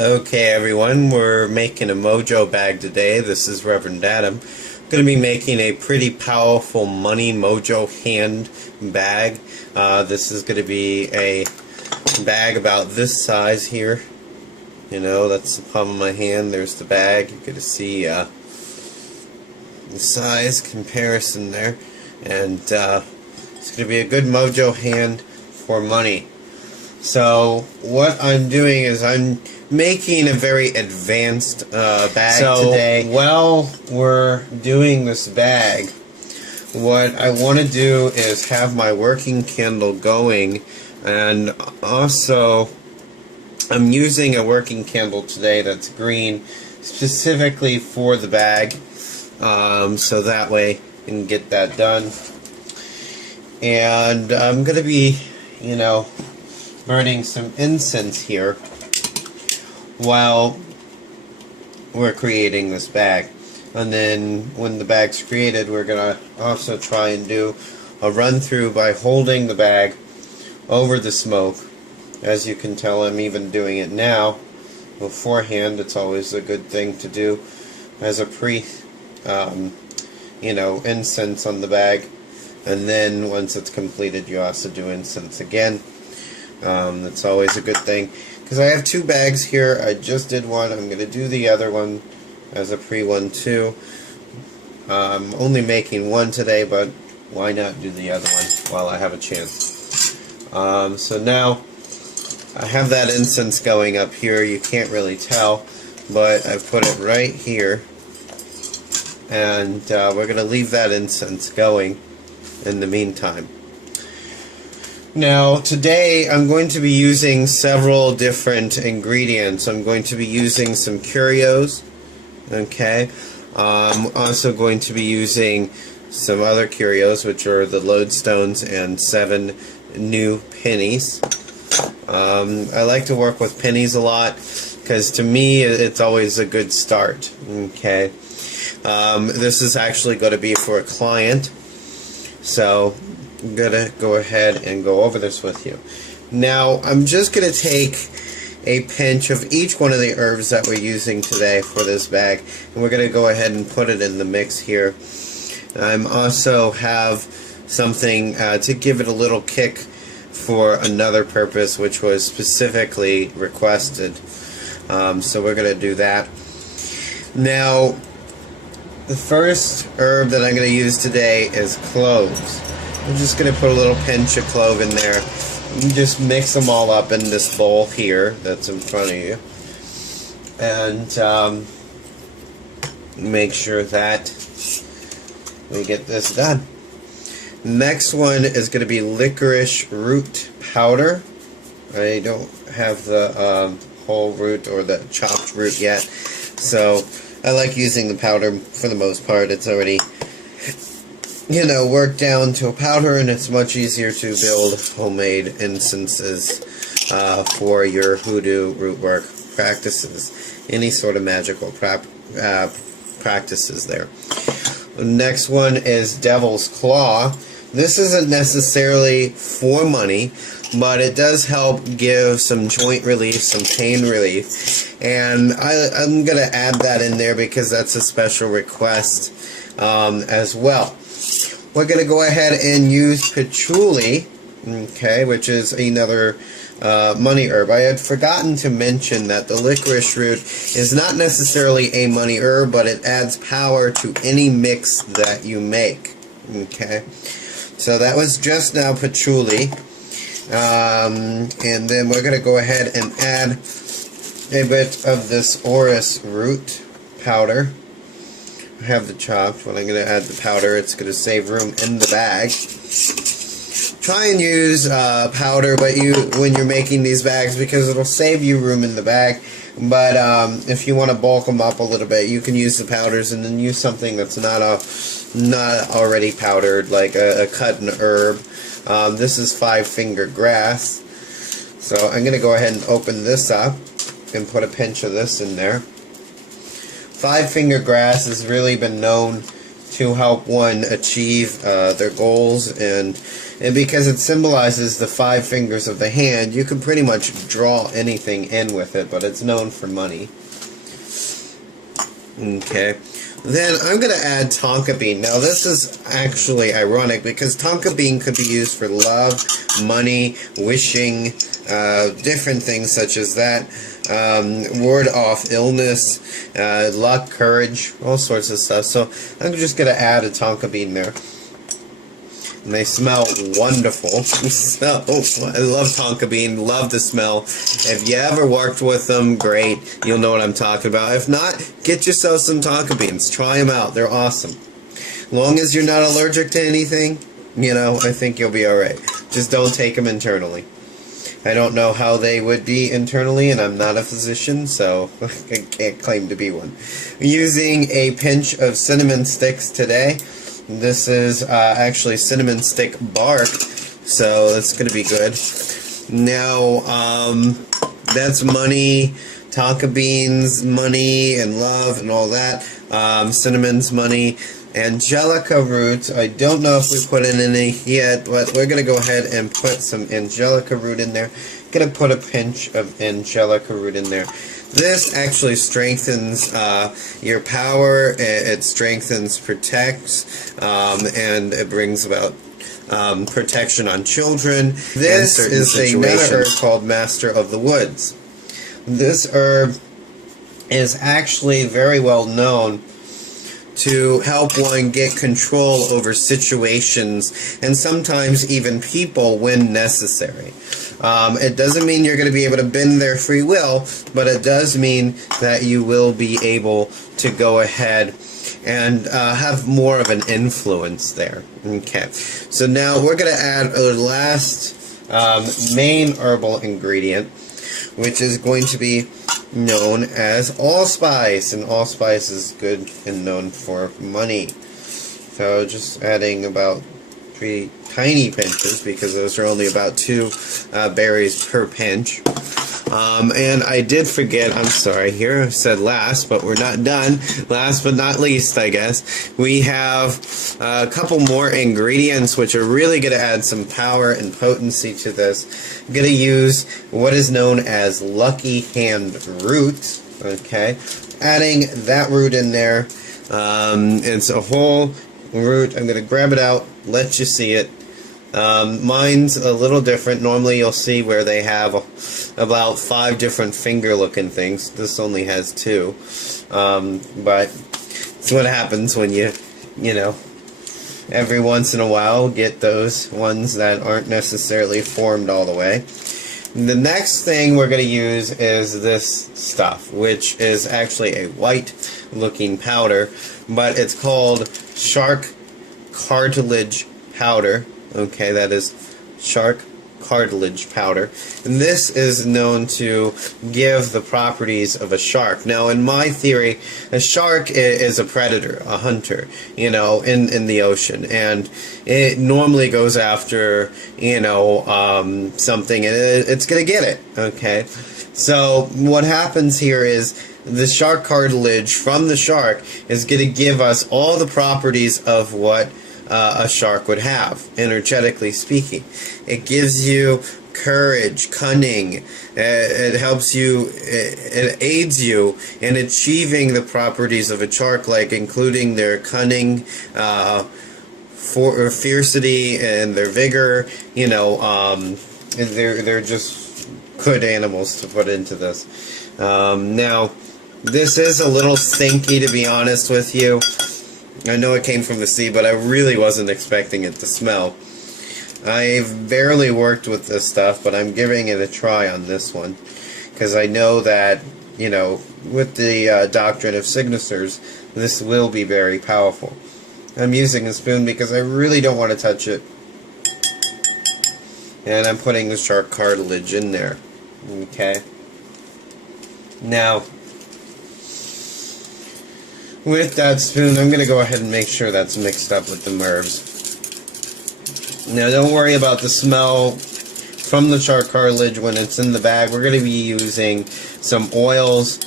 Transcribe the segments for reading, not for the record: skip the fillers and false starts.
Okay everyone, we're making a Mojo bag today. This is Reverend Adam. I'm going to be making a pretty powerful money Mojo hand bag. This is going to be a bag about this size here. You know, that's the palm of my hand. There's the bag. You're going to see the size comparison there. And it's going to be a good Mojo hand for money. So what I'm doing is I'm making a very advanced bag today. While we're doing this bag, what I want to do is have my working candle going, and also I'm using a working candle today that's green specifically for the bag, so that way I can get that done. And I'm going to be, you know, burning some incense here while we're creating this bag. And then when the bag's created, we're going to also try and do a run through by holding the bag over the smoke. As you can tell, I'm even doing it now beforehand. It's always a good thing to do as a you know, incense on the bag. And then once it's completed, you also do incense again. That's always a good thing. Because I have two bags here. I just did one. I'm going to do the other one as a one too. I'm only making one today, but why not do the other one while I have a chance? So now I have that incense going up here. You can't really tell, but I've put it right here. And we're going to leave that incense going in the meantime. Now today I'm going to be using several different ingredients. I'm going to be using some curios, okay. I'm also going to be using some other curios, which are the lodestones and 7 new pennies. I like to work with pennies a lot because to me it's always a good start, okay. This is actually going to be for a client, so I'm going to go ahead and go over this with you. Now, I'm just going to take a pinch of each one of the herbs that we're using today for this bag, and we're going to go ahead and put it in the mix here. I also have something to give it a little kick for another purpose, which was specifically requested. So we're going to do that. Now, the first herb that I'm going to use today is cloves. I'm just going to put a little pinch of clove in there. You just mix them all up in this bowl here that's in front of you. And make sure that we get this done. Next one is going to be licorice root powder. I don't have the whole root or the chopped root yet, so I like using the powder for the most part. It's already, you know, worked down to a powder, and it's much easier to build homemade incenses for your hoodoo root work practices, any sort of magical practices there. The next one is Devil's Claw. This isn't necessarily for money, but it does help give some joint relief, some pain relief, and I'm going to add that in there because that's a special request as well. We're going to go ahead and use patchouli, okay, which is another money herb. I had forgotten to mention that the licorice root is not necessarily a money herb, but it adds power to any mix that you make, okay. So that was just now patchouli, and then we're going to go ahead and add a bit of this orris root powder. I have the chopped. When I'm going to add the powder, it's going to save room in the bag. Try and use powder, but when you're making these bags, because it'll save you room in the bag. But if you want to bulk them up a little bit, you can use the powders and then use something that's not already powdered, like a cut herb. This is 5-finger grass. So I'm going to go ahead and open this up and put a pinch of this in there. 5-finger grass has really been known to help one achieve their goals, and because it symbolizes the 5 fingers of the hand, you can pretty much draw anything in with it, but it's known for money. Okay. Then I'm going to add tonka bean. Now this is actually ironic because tonka bean could be used for love, money, wishing, different things such as that, ward off illness, luck, courage, all sorts of stuff. So I'm just going to add a tonka bean there. And they smell wonderful. So I love tonka bean, love the smell. If you ever worked with them, great. You'll know what I'm talking about. If not, get yourself some tonka beans. Try them out. They're awesome. Long as you're not allergic to anything, you know, I think you'll be alright. Just don't take them internally. I don't know how they would be internally, and I'm not a physician, so I can't claim to be one. Using a pinch of cinnamon sticks today. This is actually cinnamon stick bark, so it's going to be good. Now, that's money, tonka beans, money, and love, and all that. Cinnamon's money. Angelica root, I don't know if we put in any yet, but we're going to go ahead and put some angelica root in there. Going to put a pinch of angelica root in there. This actually strengthens your power, it strengthens, protects, and it brings about protection on children. This is another herb called Master of the Woods. This herb is actually very well known to help one get control over situations and sometimes even people when necessary. It doesn't mean you're going to be able to bend their free will, but it does mean that you will be able to go ahead and have more of an influence there. Okay, so now we're going to add our last main herbal ingredient, which is going to be known as allspice, and allspice is good and known for money. So just adding about 3 tiny pinches, because those are only about 2 berries per pinch. And I did forget, I'm sorry, here I said last, but we're not done. Last but not least, I guess, we have a couple more ingredients which are really going to add some power and potency to this. I'm going to use what is known as lucky hand root, okay? Adding that root in there. It's a whole root. I'm going to grab it out, let you see it. Mine's a little different. Normally you'll see where they have about 5 different finger looking things. This only has 2. But it's what happens when you know, every once in a while get those ones that aren't necessarily formed all the way. The next thing we're going to use is this stuff, which is actually a white looking powder, but it's called shark cartilage powder. Okay, that is shark cartilage powder. And this is known to give the properties of a shark. Now, in my theory, a shark is a predator, a hunter, you know, in the ocean. And it normally goes after, you know, something, and it's going to get it, okay? So what happens here is the shark cartilage from the shark is going to give us all the properties of what a shark would have, energetically speaking. It gives you courage, cunning, it helps you, it aids you in achieving the properties of a shark, like including their cunning, fiercity, and their vigor. You know, they're just good animals to put into this. Now, this is a little stinky, to be honest with you. I know it came from the sea, but I really wasn't expecting it to smell. I've barely worked with this stuff, but I'm giving it a try on this one, because I know that, you know, with the doctrine of signatures, this will be very powerful. I'm using a spoon because I really don't want to touch it. And I'm putting the shark cartilage in there. Okay. Now, with that spoon, I'm going to go ahead and make sure that's mixed up with the herbs. Now, don't worry about the smell from the shark cartilage when it's in the bag. We're going to be using some oils.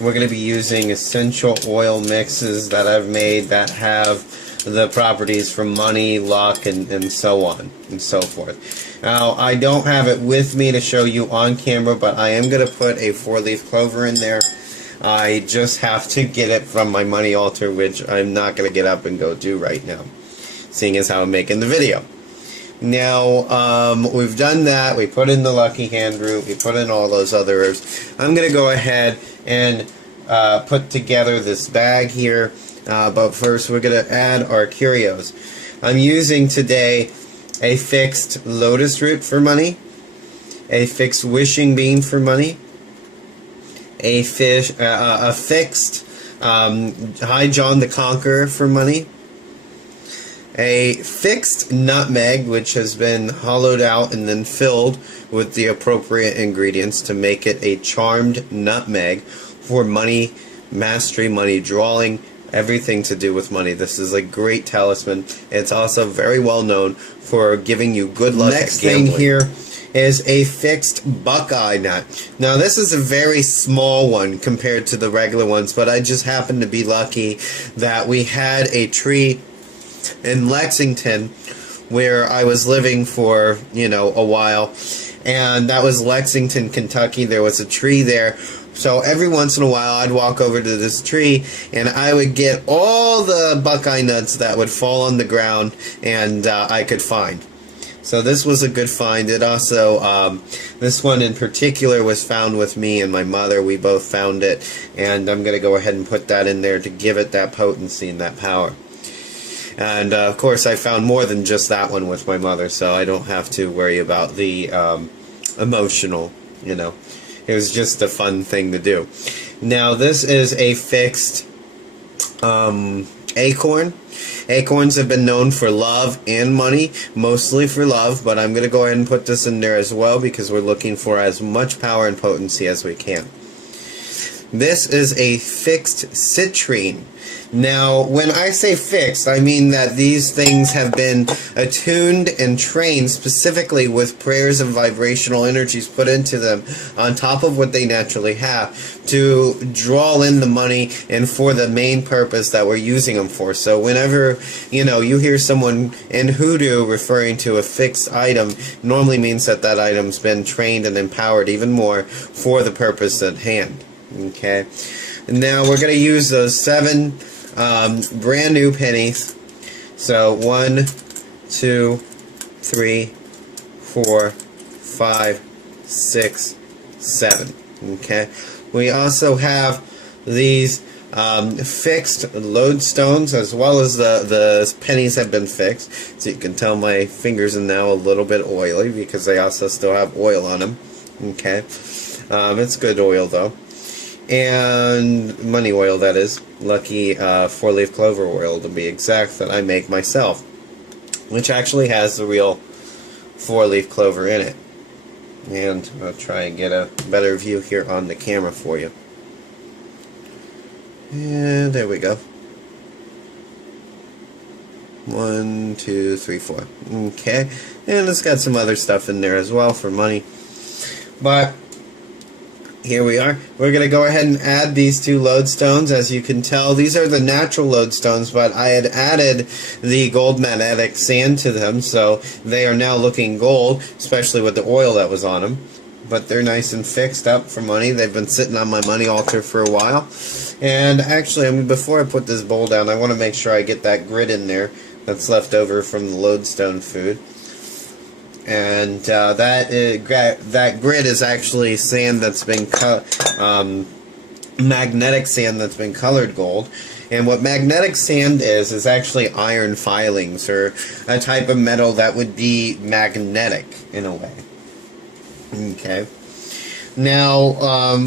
We're going to be using essential oil mixes that I've made that have the properties for money, luck, and so on and so forth. Now, I don't have it with me to show you on camera, but I am going to put a 4-leaf clover in there. I just have to get it from my money altar, which I'm not going to get up and go do right now, seeing as how I'm making the video. Now, we've done that. We put in the lucky hand root. We put in all those other herbs. I'm going to go ahead and put together this bag here. But first, we're going to add our curios. I'm using today a fixed lotus root for money, a fixed wishing bean for money, a fixed High John the Conqueror for money, a fixed nutmeg, which has been hollowed out and then filled with the appropriate ingredients to make it a charmed nutmeg for money mastery, money drawing, everything to do with money. This is a great talisman. It's also very well known for giving you good luck. Next thing here is a fixed buckeye nut. Now, this is a very small one compared to the regular ones, but I just happened to be lucky that we had a tree in Lexington where I was living for, a while, and that was Lexington, Kentucky. There was a tree there. So every once in a while, I'd walk over to this tree, and I would get all the buckeye nuts that would fall on the ground, and I could find. So this was a good find. It also, this one in particular was found with me and my mother. We both found it, and I'm going to go ahead and put that in there to give it that potency and that power. And, of course, I found more than just that one with my mother, so I don't have to worry about the emotional, It was just a fun thing to do. Now, this is a fixed acorn. Acorns have been known for love and money, mostly for love, but I'm going to go ahead and put this in there as well because we're looking for as much power and potency as we can. This is a fixed citrine. Now, when I say fixed, I mean that these things have been attuned and trained specifically with prayers and vibrational energies put into them on top of what they naturally have to draw in the money and for the main purpose that we're using them for. So whenever, you hear someone in hoodoo referring to a fixed item, normally means that that item's been trained and empowered even more for the purpose at hand. Okay, now we're going to use those 7 brand new pennies. So 1, 2, 3, 4, 5, 6, 7. Okay, we also have these fixed lodestones, as well as the pennies have been fixed. So you can tell my fingers are now a little bit oily because they also still have oil on them. Okay, it's good oil though. And money oil, that is. Lucky 4-leaf clover oil, to be exact, that I make myself, which actually has the real 4-leaf clover in it. And I'll try and get a better view here on the camera for you. And there we go. 1, 2, 3, 4. Okay, and it's got some other stuff in there as well for money. But here we are. We're going to go ahead and add these 2 lodestones. As you can tell, these are the natural lodestones, but I had added the gold magnetic sand to them, so they are now looking gold, especially with the oil that was on them. But they're nice and fixed up for money. They've been sitting on my money altar for a while. And actually, before I put this bowl down, I want to make sure I get that grit in there that's left over from the lodestone food. And that grit is actually sand that's been magnetic sand that's been colored gold. And what magnetic sand is actually iron filings, or a type of metal that would be magnetic in a way. Okay. Now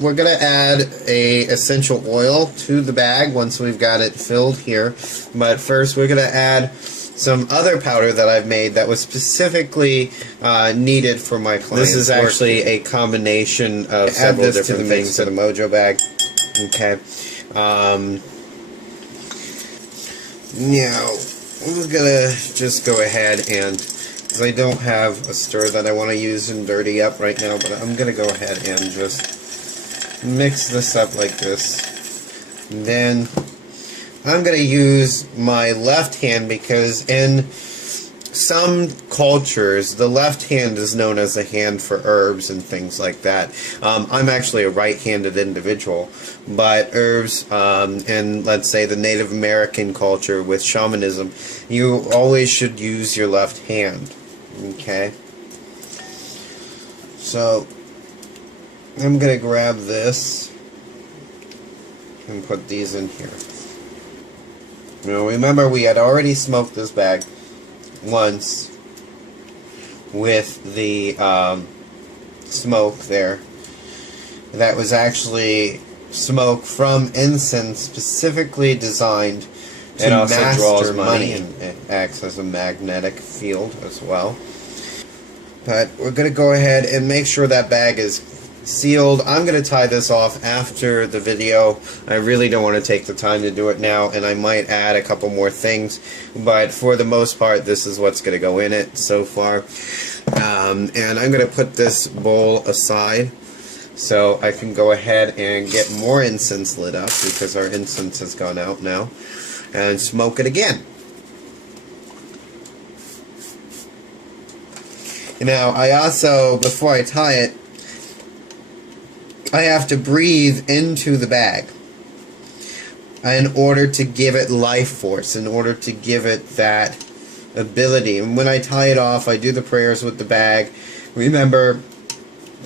we're going to add a essential oil to the bag once we've got it filled here. But first, we're going to add some other powder that I've made that was specifically needed for my clients. This is actually a combination of several different things in a Mojo bag. Okay. Now, we're going to just go ahead and, because I don't have a stir that I want to use and dirty up right now, but I'm going to go ahead and just mix this up like this. And then I'm going to use my left hand because in some cultures, the left hand is known as a hand for herbs and things like that. I'm actually a right-handed individual, but herbs in, let's say, the Native American culture with shamanism, you always should use your left hand. Okay? So, I'm going to grab this and put these in here. Now, remember, we had already smoked this bag once with the smoke there. That was actually smoke from incense specifically designed to master money, and it acts as a magnetic field as well. But we're going to go ahead and make sure that bag is sealed. I'm going to tie this off after the video. I really don't want to take the time to do it now, and I might add a couple more things, but for the most part this is what's going to go in it so far. And I'm going to put this bowl aside so I can go ahead and get more incense lit up, because our incense has gone out now, and smoke it again. Now, I also, before I tie it, I have to breathe into the bag in order to give it life force, in order to give it that ability. And when I tie it off, I do the prayers with the bag. Remember,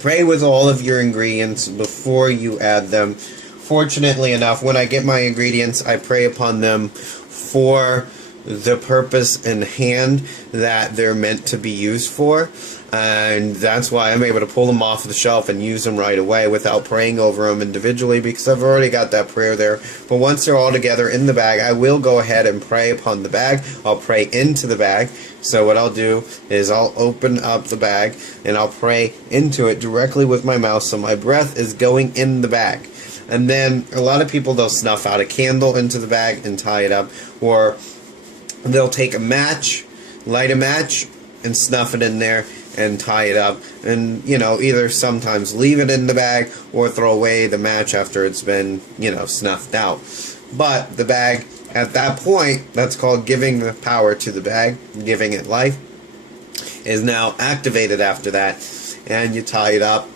pray with all of your ingredients before you add them. Fortunately enough, when I get my ingredients, I pray upon them for the purpose in hand that they're meant to be used for, and that's why I'm able to pull them off the shelf and use them right away without praying over them individually, because I've already got that prayer there. But once they're all together in the bag, I will go ahead and pray upon the bag. I'll pray into the bag. So what I'll do is I'll open up the bag and I'll pray into it directly with my mouth, so my breath is going in the bag. And then a lot of people, they'll snuff out a candle into the bag and tie it up, or they'll take a match, light a match, and snuff it in there and tie it up, and, you know, either sometimes leave it in the bag or throw away the match after it's been, you know, snuffed out. But the bag, at that point, that's called giving the power to the bag, giving it life, is now activated after that, and you tie it up.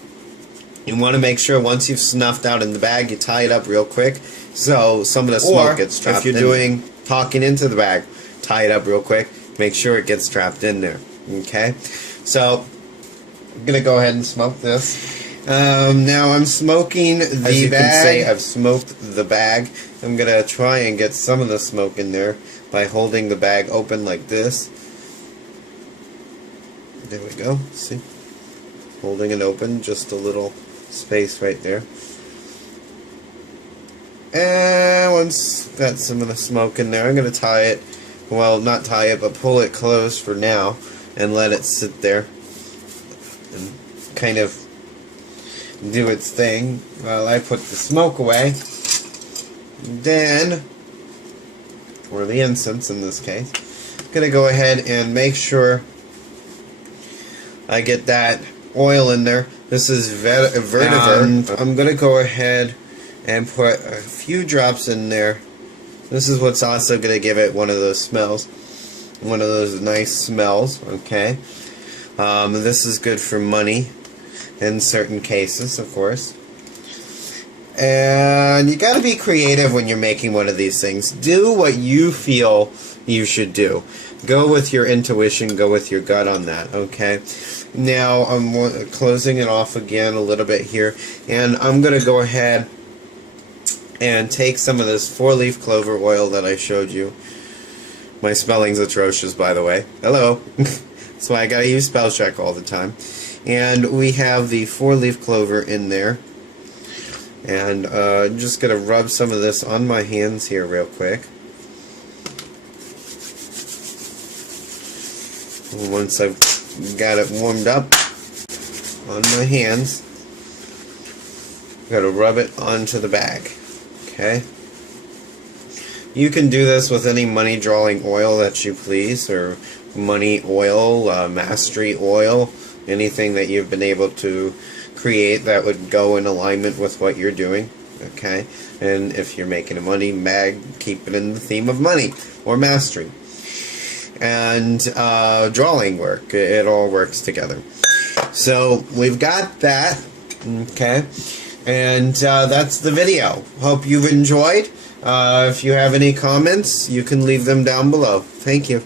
You want to make sure once you've snuffed out in the bag, you tie it up real quick so some of the smoke gets trapped in. If you're doing talking into the bag, tie it up real quick, make sure it gets trapped in there. Okay, so I'm gonna go ahead and smoke this. Now I'm smoking the bag. As you can say, I've smoked the bag. I'm gonna try and get some of the smoke in there by holding the bag open like this. There we go. See, holding it open, just a little space right there. And once got some of the smoke in there, I'm gonna tie it. Well, not tie it, but pull it close for now and let it sit there and kind of do its thing while I put the smoke away. Then, or the incense in this case, I'm going to go ahead and make sure I get that oil in there. This is vetiver. I'm going to go ahead and put a few drops in there. This is what's also going to give it one of those smells. One of those nice smells, okay? This is good for money in certain cases, of course. And you got to be creative when you're making one of these things. Do what you feel you should do. Go with your intuition, go with your gut on that, okay? Now, I'm closing it off again a little bit here, and I'm going to go ahead and take some of this 4-leaf clover oil that I showed you. My spelling's atrocious, by the way. Hello. That's why I gotta use spell check all the time. And we have the 4-leaf clover in there. And I'm just gonna rub some of this on my hands here real quick. And once I've got it warmed up on my hands, gotta rub it onto the bag. Okay. You can do this with any money drawing oil that you please, or money oil, mastery oil, anything that you've been able to create that would go in alignment with what you're doing. Okay, and if you're making money mag, keep it in the theme of money or mastery. And drawing work, it all works together. So we've got that. Okay, and that's the video. Hope you've enjoyed. If you have any comments, you can leave them down below. Thank you.